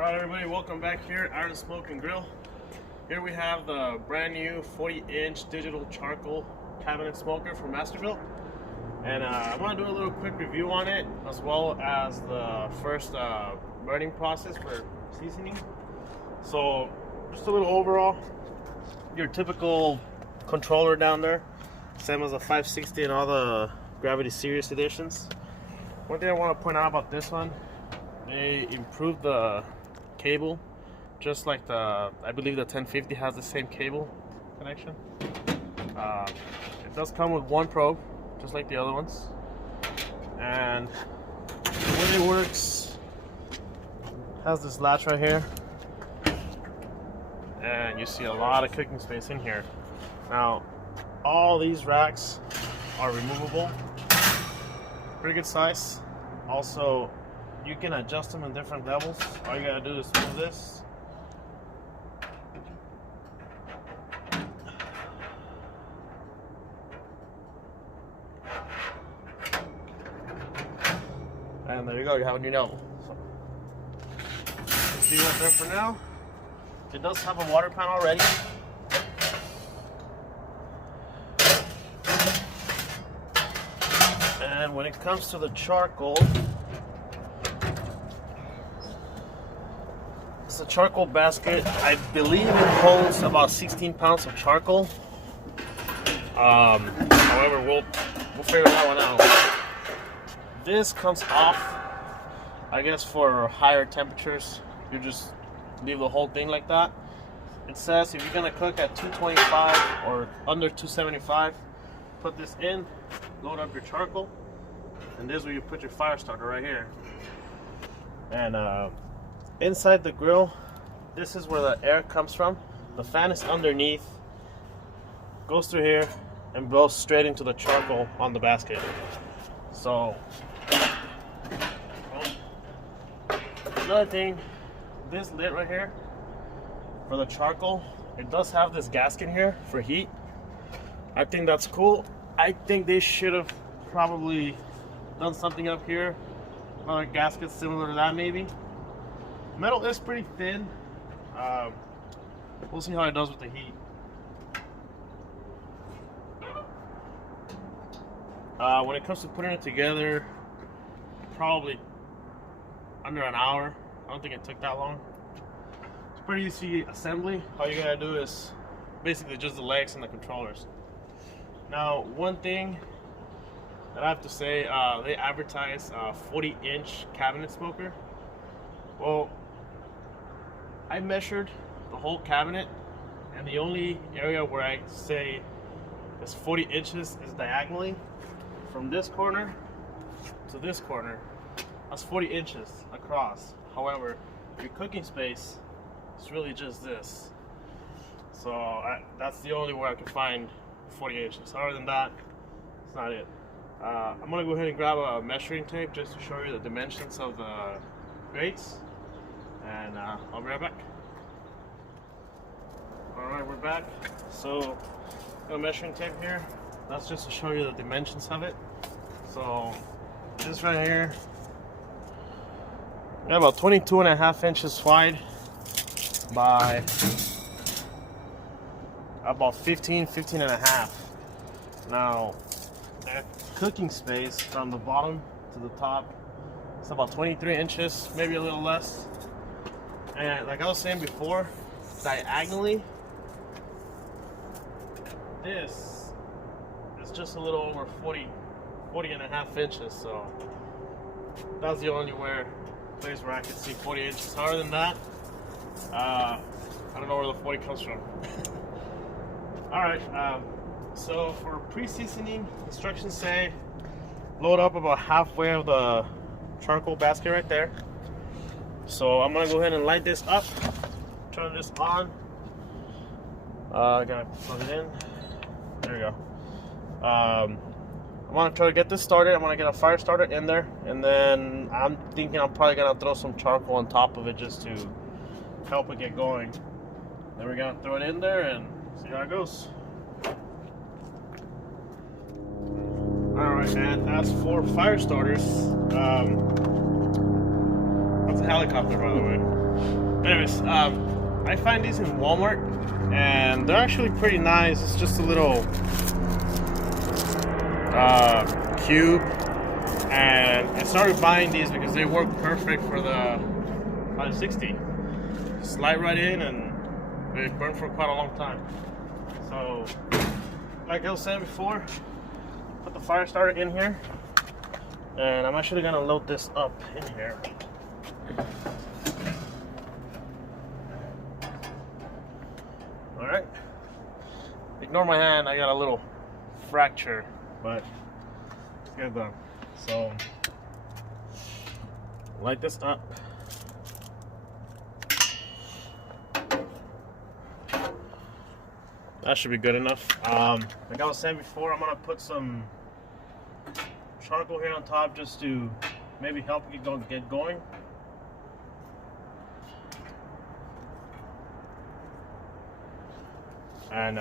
Alright everybody, welcome back here at Iron Smoke and Grill. Here we have the brand new 40-inch digital charcoal cabinet smoker from Masterbuilt. And I want to do a little quick review on it, as well as the first burning process for seasoning. So, just a little overall. Your typical controller down there, same as the 560 and all the Gravity Series editions. One thing I want to point out about this one, they improved the cable, just like the, I believe the 1050 has the same cable connection. It does come with one probe, just like the other ones. And the way it works, has this latch right here, and you see a lot of cooking space in here. Now, all these racks are removable, pretty good size. Also, you can adjust them in different levels. All you gotta do is move this. And there you go, you have a new level. So, let's leave it there for now. It does have a water pan already. And when it comes to the charcoal, it's a charcoal basket. I believe it holds about 16 pounds of charcoal. However, we'll figure that one out. This comes off, I guess, for higher temperatures. You just leave the whole thing like that. It says if you're gonna cook at 225 or under 275, put this in, load up your charcoal, and this is where you put your fire starter right here. And inside the grill, this is where the air comes from. The fan is underneath, goes through here, and blows straight into the charcoal on the basket. So, another thing, this lid right here for the charcoal, it does have this gasket here for heat. I think that's cool. I think they should have probably done something up here, another gasket similar to that maybe. Metal is pretty thin. We'll see how it does with the heat. When it comes to putting it together, probably under an hour. I don't think it took that long. It's pretty easy assembly. All you gotta do is basically just the legs and the controllers. Now, one thing that I have to say, they advertise a 40-inch cabinet smoker. Well, I measured the whole cabinet, and the only area where I say is 40 inches is diagonally from this corner to this corner. That's 40 inches across. However, your cooking space is really just this. So that's the only way I can find 40 inches. Other than that, it's not it. I'm gonna go ahead and grab a measuring tape just to show you the dimensions of the grates, and I'll be right back. Alright, we're back. So, got a measuring tape here. That's just to show you the dimensions of it. So, this right here, we have about 22.5 inches wide by about 15 and a half. Now, that cooking space from the bottom to the top, it's about 23 inches, maybe a little less. And like I was saying before, diagonally, this is just a little over 40 and a half inches. So that's the only place where I can see 40 inches. Other than that, I don't know where the 40 comes from. Alright, so for pre-seasoning, instructions say load up about halfway of the charcoal basket right there. So I'm gonna go ahead and light this up, turn this on. I gotta plug it in. There we go. I'm gonna try to get this started. I'm gonna get a fire starter in there, and then I'm thinking I'm probably gonna throw some charcoal on top of it just to help it get going. Then we're gonna throw it in there and see how it goes. Alright, and as for fire starters, that's a helicopter, by the way. Anyways, I find these in Walmart, and they're actually pretty nice. It's just a little cube, and I started buying these because they work perfect for the 560. Slide right in, and they burn for quite a long time. So, like I was saying before, put the fire starter in here, and I'm actually gonna load this up in here. Alright, ignore my hand, I got a little fracture, but let's get it done. So, light this up. That should be good enough. Like I was saying before, I'm gonna put some charcoal here on top just to maybe help it get going. And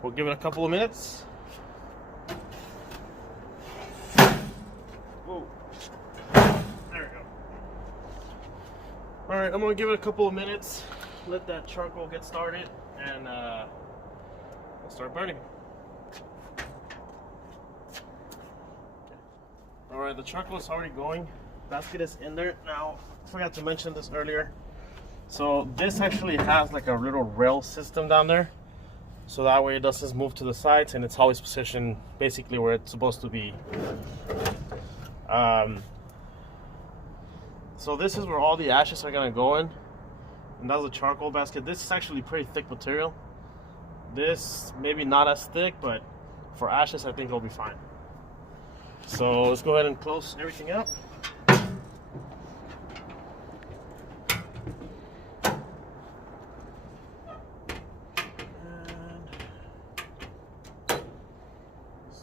we'll give it a couple of minutes. Whoa. There we go. Alright, I'm gonna give it a couple of minutes, let that charcoal get started, and we'll start burning. Alright, the charcoal is already going. Basket is in there. Now, I forgot to mention this earlier. So this actually has like a little rail system down there. So that way it doesn't move to the sides, and it's always positioned basically where it's supposed to be. So this is where all the ashes are gonna go in. And that's a charcoal basket. This is actually pretty thick material. This maybe not as thick, but for ashes I think it'll be fine. So let's go ahead and close everything up.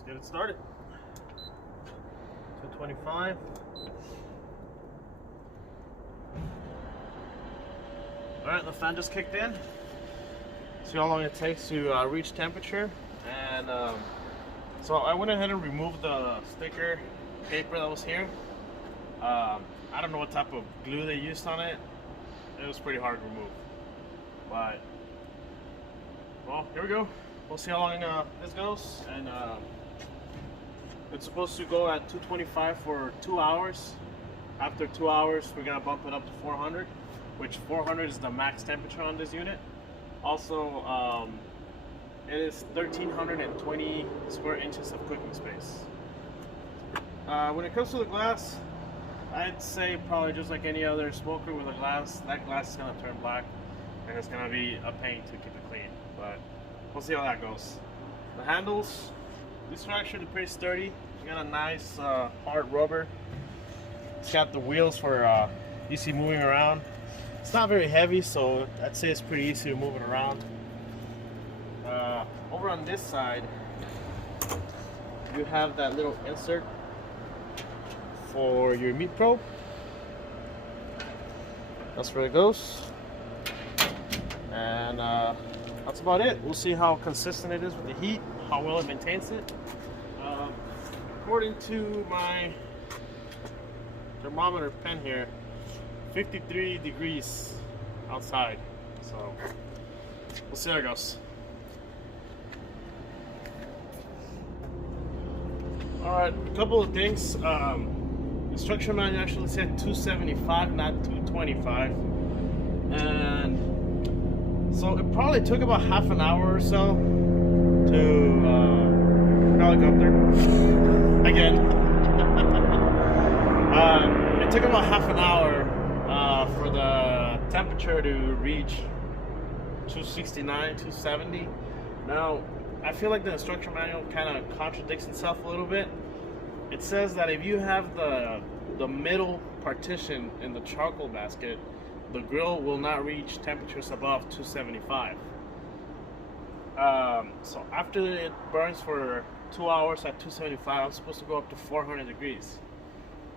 Get it started. 225. Alright, the fan just kicked in. See how long it takes to reach temperature. And so I went ahead and removed the sticker paper that was here. I don't know what type of glue they used on it. It was pretty hard to remove. But, well, here we go. We'll see how long this goes. And it's supposed to go at 225 for 2 hours. After 2 hours, we're gonna bump it up to 400, which 400 is the max temperature on this unit. Also, it is 1,320 square inches of cooking space. When it comes to the glass, I'd say probably just like any other smoker with a glass, that glass is gonna turn black, and it's gonna be a pain to keep it clean. But we'll see how that goes. The handles, these are actually pretty sturdy. You got a nice hard rubber. It's got the wheels for easy moving around. It's not very heavy, so I'd say it's pretty easy to move it around. Over on this side, you have that little insert for your meat probe. That's where it goes. And that's about it. We'll see how consistent it is with the heat, how well it maintains it. According to my thermometer pen here, 53 degrees outside. So we'll see how it goes. Alright, a couple of things. Instruction manual actually said 275, not 225. And so it probably took about half an hour or so to helicopter again. It took about half an hour for the temperature to reach 269, 270. Now, I feel like the instruction manual kind of contradicts itself a little bit. It says that if you have the middle partition in the charcoal basket, the grill will not reach temperatures above 275. So after it burns for 2 hours at 275, I'm supposed to go up to 400 degrees.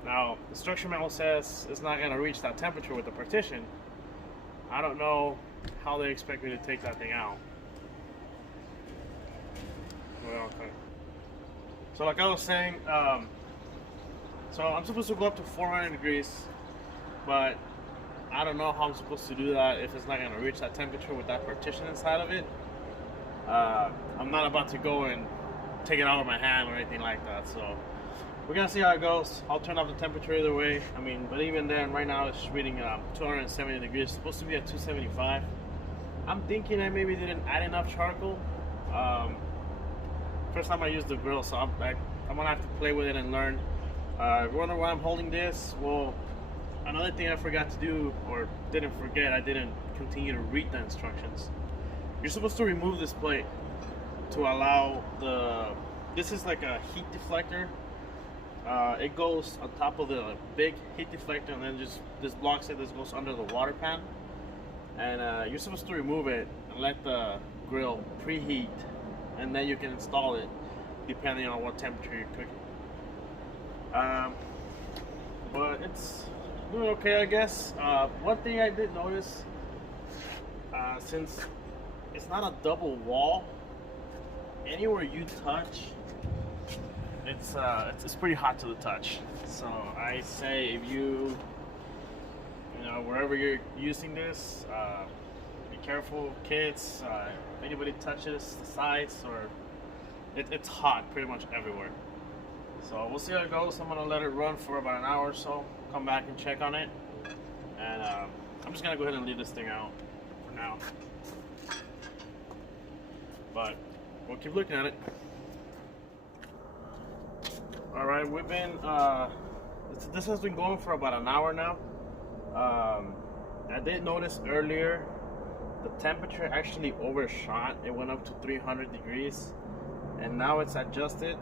Now, the instruction manual says it's not going to reach that temperature with the partition. I don't know how they expect me to take that thing out. Well, okay. So like I was saying, so I'm supposed to go up to 400 degrees, but I don't know how I'm supposed to do that if it's not gonna reach that temperature with that partition inside of it. I'm not about to go and take it out of my hand or anything like that, so we're gonna see how it goes. I'll turn off the temperature either way. I mean, but even then, right now it's reading 270 degrees. It's supposed to be at 275. I'm thinking I maybe didn't add enough charcoal. First time I used the grill, so I'm gonna have to play with it and learn. If you wonder why I'm holding this, well, another thing I forgot to do, or didn't forget, I didn't continue to read the instructions. You're supposed to remove this plate to allow this is like a heat deflector. It goes on top of the big heat deflector, and then just this blocks it. This goes under the water pan, and you're supposed to remove it and let the grill preheat, and then you can install it depending on what temperature you're cooking. But it's doing okay, I guess. One thing I did notice, since it's not a double wall, anywhere you touch, it's pretty hot to the touch. So I say if you know, wherever you're using this, be careful, kids. If anybody touches the sides, or it's hot pretty much everywhere. So we'll see how it goes. I'm gonna let it run for about an hour or so, come back and check on it, and I'm just gonna go ahead and leave this thing out for now, but we'll keep looking at it. All right, we've been this has been going for about an hour now. I did notice earlier the temperature actually overshot. It went up to 300 degrees, and now it's adjusted.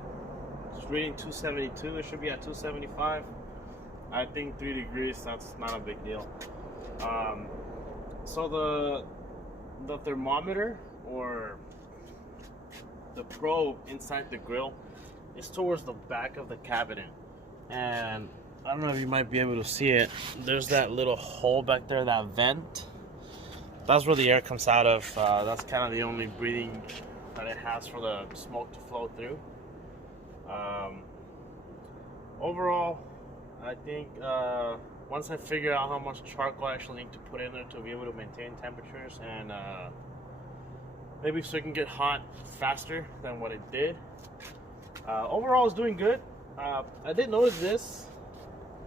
It's reading 272. It should be at 275. I think 3 degrees, that's not a big deal. So the thermometer, or the probe inside the grill, is towards the back of the cabinet, and I don't know if you might be able to see it. There's that little hole back there, that vent. That's where the air comes out of. That's kind of the only breathing that it has for the smoke to flow through. Overall, I think once I figure out how much charcoal I actually need to put in there to be able to maintain temperatures, and maybe so it can get hot faster than what it did. Overall, it's doing good. I did notice this.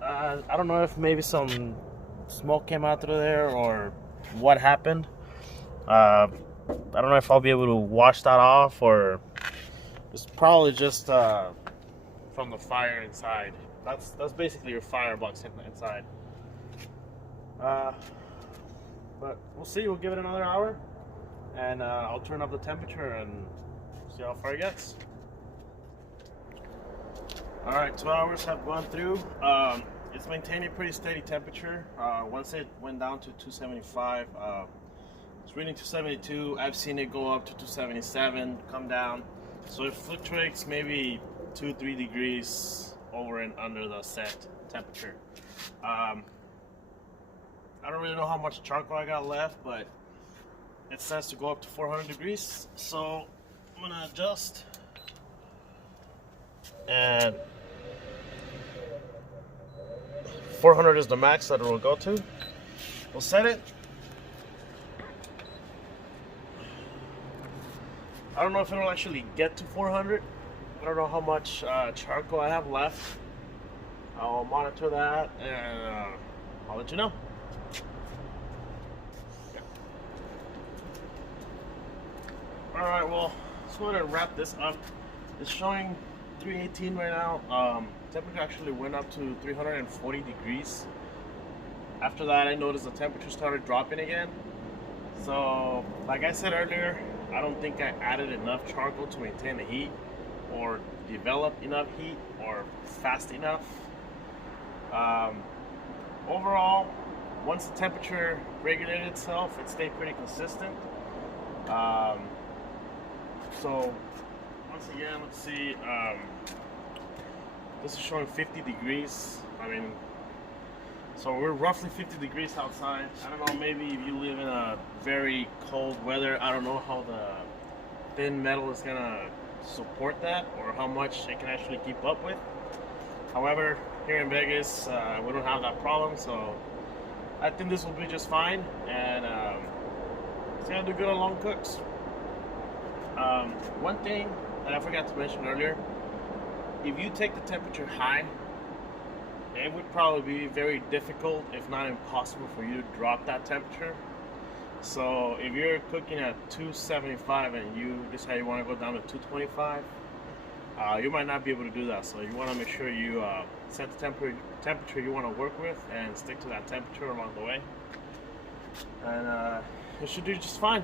I don't know if maybe some smoke came out through there or what happened. I don't know if I'll be able to wash that off, or it's probably just from the fire inside. That's basically your firebox inside. But we'll see. We'll give it another hour, and I'll turn up the temperature and see how far it gets. All right, 2 hours have gone through. It's maintaining a pretty steady temperature. Once it went down to 275, it's reading 272. I've seen it go up to 277, come down. So it fluctuates maybe 2-3 degrees over and under the set temperature. I don't really know how much charcoal I got left, but it says to go up to 400 degrees. So I'm gonna adjust, and 400 is the max that it will go to. We'll set it. I don't know if it'll actually get to 400. I don't know how much charcoal I have left. I'll monitor that, and I'll let you know. Alright, well, just want to wrap this up. It's showing 318 right now. Temperature actually went up to 340 degrees. After that, I noticed the temperature started dropping again. So, like I said earlier, I don't think I added enough charcoal to maintain the heat, or develop enough heat, or fast enough. Overall, once the temperature regulated itself, it stayed pretty consistent. So, once again, let's see. This is showing 50 degrees. I mean, so we're roughly 50 degrees outside. I don't know, maybe if you live in a very cold weather, I don't know how the thin metal is gonna support that, or how much it can actually keep up with. However, here in Vegas, we don't have that problem, so I think this will be just fine, and it's gonna do good on long cooks. One thing that I forgot to mention earlier, if you take the temperature high, it would probably be very difficult, if not impossible, for you to drop that temperature. So if you're cooking at 275 and you decide you want to go down to 225, you might not be able to do that. So you want to make sure you set the temperature you want to work with and stick to that temperature along the way, and it should do just fine.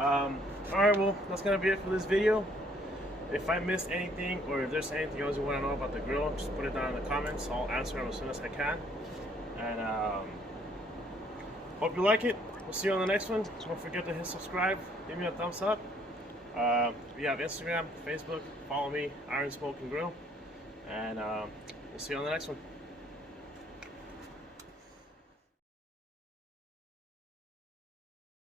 Alright, well, that's gonna be it for this video. If I missed anything, or if there's anything else you want to know about the grill, just put it down in the comments. I'll answer them as soon as I can. And hope you like it. We'll see you on the next one. Don't forget to hit subscribe, give me a thumbs up. We have Instagram, Facebook. Follow me, Iron Smoke and Grill. And we'll see you on the next one.